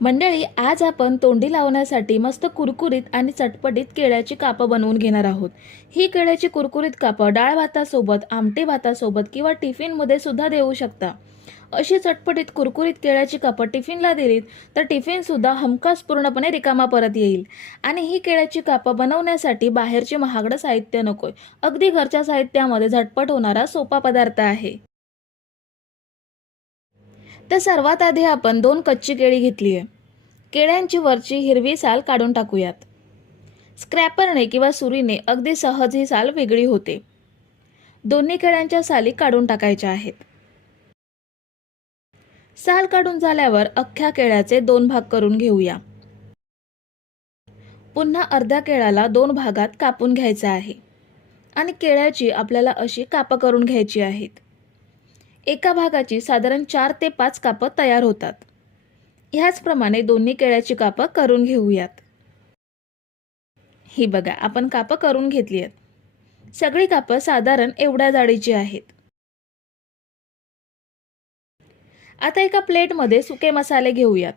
मंडळी आज आपण तोंडी लावण्यासाठी मस्त कुरकुरीत आणि चटपटीत केळ्याची कापं बनवून घेणार आहोत. ही केळ्याची कुरकुरीत कापं डाळ भातासोबत आमटी भातासोबत किंवा टिफिनमध्ये सुद्धा देऊ शकता. अशी चटपटीत कुरकुरीत केळ्याची कापं टिफिनला दिलीत तर टिफिनसुद्धा हमखास पूर्णपणे रिकामा परत येईल. आणि ही केळ्याची कापं बनवण्यासाठी बाहेरचे महागडं साहित्य नकोय. अगदी घरच्या साहित्यामध्ये झटपट होणारा सोपा पदार्थ आहे. तर सर्वात आधी आपण दोन कच्ची केळी घेतली आहे केळ्यांची वरची हिरवी साल काढून टाकूयात. स्क्रॅपरने किंवा सुरीने अगदी सहज ही साल वेगळी होते. दोन्ही केळ्यांच्या साली काढून टाकायच्या आहेत. साल काढून झाल्यावर अख्ख्या केळ्याचे दोन भाग करून घेऊया. पुन्हा अर्ध्या केळ्याला दोन भागात कापून घ्यायचं आहे. आणि केळ्याची आपल्याला अशी कापं करून घ्यायची आहेत. एका भागाची साधारण चार ते पाच कापं तयार होतात. ह्याचप्रमाणे दोन्ही केळ्याची कापं करून घेऊयात. ही बघा आपण कापं करून घेतली आहेत. सगळी कापं साधारण एवढ्या जाडीची आहेत. आता एका प्लेटमध्ये सुके मसाले घेऊयात.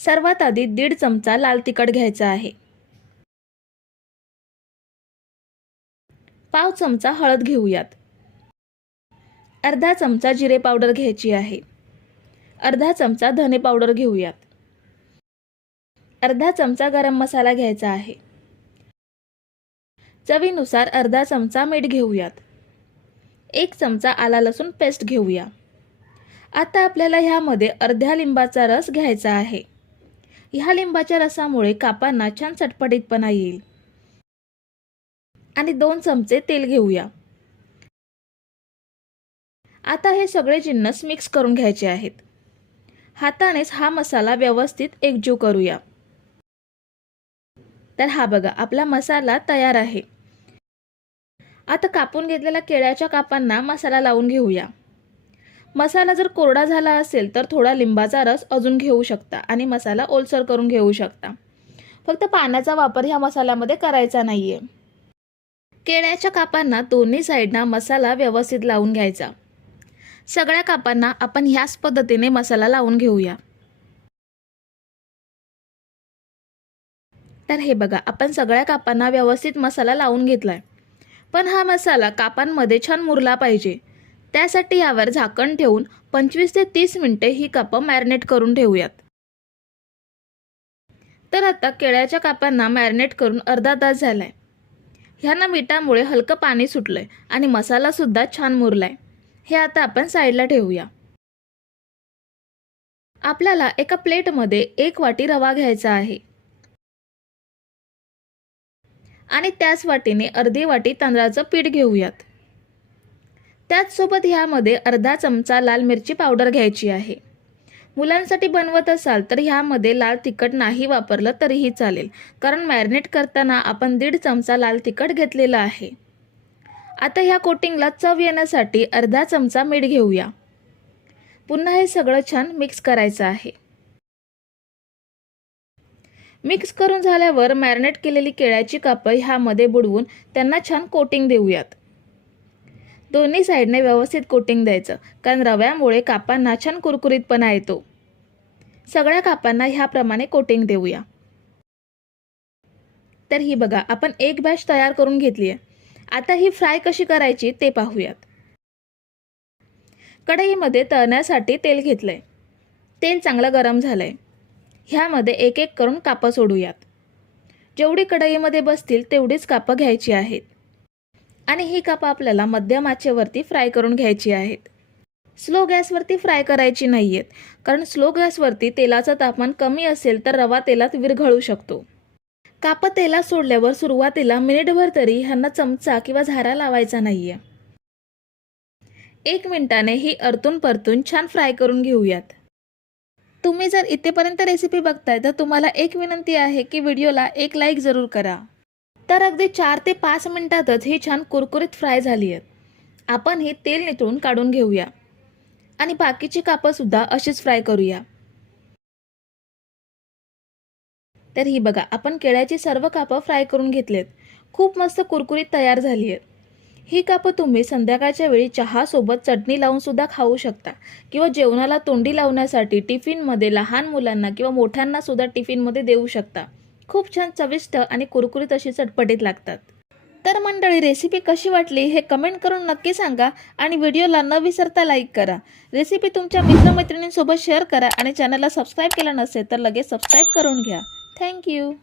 सर्वात आधी दीड चमचा लाल तिखट घ्यायचा आहे. पाव चमचा हळद घेऊयात. अर्धा चमचा जिरे पावडर घ्यायची आहे. अर्धा चमचा धने पावडर घेऊयात. अर्धा चमचा गरम मसाला घ्यायचा आहे. चवीनुसार अर्धा चमचा मीठ घेऊयात. एक चमचा आला लसूण पेस्ट घेऊया. आता आपल्याला ह्यामध्ये अर्ध्या लिंबाचा रस घ्यायचा आहे. ह्या लिंबाच्या रसामुळे कापांना छान चटपटीतपणा येईल. आणि दोन चमचे तेल घेऊया. आता हे सगळे जिन्नस मिक्स करून घ्यायचे आहेत. हातानेच हा मसाला व्यवस्थित एकजीव करूया. तर हा बघा आपला मसाला तयार आहे. आता कापून घेतलेल्या केळ्याच्या कापांना मसाला लावून घेऊया. मसाला जर कोरडा झाला असेल तर थोडा लिंबाचा रस अजून घेऊ शकता आणि मसाला ओलसर करून घेऊ शकता. फक्त पाण्याचा वापर ह्या मसाल्यामध्ये करायचा नाही आहे केळ्याच्या कापांना दोन्ही साईडना मसाला व्यवस्थित लावून घ्यायचा. सगळ्या कापांना आपण ह्याच पद्धतीने मसाला लावून घेऊया. तर हे बघा आपण सगळ्या कापांना व्यवस्थित मसाला लावून घेतलाय. पण हा मसाला कापांमध्ये छान मुरला पाहिजे. त्यासाठी यावर झाकण ठेवून पंचवीस ते तीस मिनिटे ही कापं मॅरिनेट करून ठेवूयात. तर आता केळ्याच्या कापांना मॅरिनेट करून अर्धा तास झालाय. ह्यांना मिठामुळे हलकं पाणी सुटलंय आणि मसालासुद्धा छान मुरलाय. हे आता आपण साईडला ठेवूया. आपल्याला एका प्लेटमध्ये एक वाटी रवा घ्यायचा आहे. आणि त्याच वाटीने अर्धी वाटी तांदळाचं पीठ घेऊयात. त्याचसोबत ह्यामध्ये अर्धा चमचा लाल मिरची पावडर घ्यायची आहे. मुलांसाठी बनवत असाल तर ह्यामध्ये लाल तिखट नाही वापरलं तरीही चालेल. कारण मॅरिनेट करताना आपण दीड चमचा लाल तिखट घेतलेला आहे. आता ह्या कोटिंगला चव येण्यासाठी अर्धा चमचा मीठ घेऊया. पुन्हा हे सगळं छान मिक्स करायचं आहे. मिक्स करून झाल्यावर मॅरिनेट केलेली केळ्याची कापं ह्यामध्ये बुडवून त्यांना छान कोटिंग देऊयात. दोन्ही साईडने व्यवस्थित कोटिंग द्यायचं कारण रव्यामुळे कापांना छान कुरकुरीतपणा येतो. सगळ्या कापांना ह्याप्रमाणे कोटिंग देऊया. तर ही बघा आपण एक बॅच तयार करून घेतली आहे आता ही फ्राय कशी करायची ते पाहूयात. कढईमध्ये तळण्यासाठी तेल घेतलंय. तेल चांगलं गरम झालंय. ह्यामध्ये एक एक करून कापं सोडूयात. जेवढी कढईमध्ये बसतील तेवढीच कापं घ्यायची आहेत. आणि ही कापं आपल्याला मध्यम आचेवरती फ्राय करून घ्यायची आहेत. स्लो गॅसवरती फ्राय करायची नाही आहेत कारण स्लो गॅसवरती तेलाचं तापमान कमी असेल तर रवा तेलात विरघळू शकतो. कापं तेलात सोडल्यावर सुरुवातीला मिनिटभर तरी ह्यांना चमचा किंवा झारा लावायचा नाही आहे एक मिनिटाने ही अर्तून परतून छान फ्राय करून घेऊयात. तुम्ही जर इथेपर्यंत रेसिपी बघताय तर तुम्हाला एक विनंती आहे की व्हिडिओला एक लाईक जरूर करा. तर अगदी चार ते पाच मिनिटातच ही छान कुरकुरीत फ्राय झाली आहेत. आपण ही तेल नितळून काढून घेऊया. आणि बाकीची कापंसुद्धा अशीच फ्राय करूया. तर ही बघा आपण केळ्याची सर्व कापं फ्राय करून घेतलेत. खूप मस्त कुरकुरीत तयार झाली आहेत ही कापं तुम्ही संध्याकाळच्या वेळी चहासोबत चटणी लावून सुद्धा खाऊ शकता किंवा जेवणाला तोंडी लावण्यासाठी टिफिनमध्ये लहान मुलांना किंवा मोठ्यांनासुद्धा टिफिनमध्ये देऊ शकता. खूप छान चविष्ट आणि कुरकुरीत अशी चटपटीत लागतात. तर मंडळी रेसिपी कशी वाटली हे कमेंट करून नक्की सांगा आणि व्हिडिओला न विसरता लाईक करा. रेसिपी तुमच्या मित्रमैत्रिणींसोबत शेअर करा आणि चॅनलला सबस्क्राईब केलं नसेल तर लगेच सबस्क्राईब करून घ्या. Thank you.